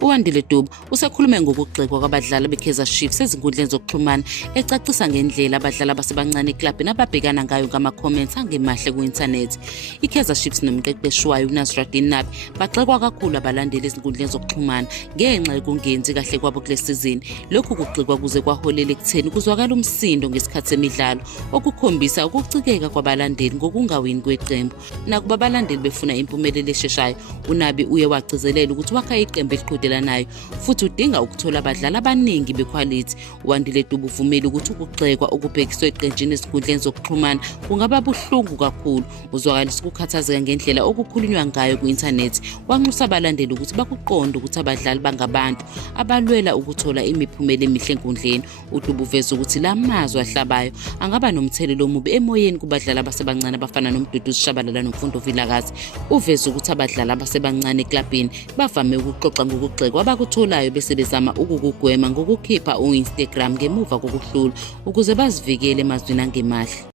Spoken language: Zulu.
uWandile Dube usekhulume ngokugxekwa kwabadlali beKaizer Chiefs ezinkundleni zokuxhumana ecacisa ngendlela abadlali abasebancane eklabhini ababhekana ngayo ngama-comments angemahle ku-inthanethi. iKaizer Chiefs nomqeqeshi wayo uNasruddin Nabi bagxekwa kakhulu abalandeli ezinkundleni zokuxhumana ngenxa yokungenzi kahle kwabo kule sizini. Lokhu kugxekwa kuze kwaholela ekutheni kuzwakala umsindo ngesikhathi semidlalo, okukhombisa ukucikeka kwabalandeli ngokungawini kweqembu. Nakuba abalandeli befuna impumelelo esheshayo, uNabi uye wagcizelela ukuthi wakha iqembu eliqhudelanayo futhi udinga ukuthola abadlali abaningi bequality. uWandile Dube uvumile ukuthi ukugxekwa okubhekiswe eqenjini ezinkundleni zokuxhumana kungaba buhlungu kakhulu. Uzwakalisa ukukhathazeka ngendlela okukhulunywa ngayo ku-inthanethi, wanxusa abalandeli ukuthi bakuqonde ukuthi abadlali bangabantu abalwela ukuthola imiphumela emihle enkundleni. uDube uveza ukuthi la mazwi ahlabayo angaba nomthelelo omubi emoyeni kubadlali abasebancane abafana noMduduzi Shabalala noMfundo Vilakazi. Uveza ukuthi abadlali abasebancane eklabhini bavame ukuxoxa ngokugxekwa abakutholayo bese bezama ukukugwema ngokukhipha u-Instagram ngemuva kokuhlula ukuze bazivikele emazwini angemahle.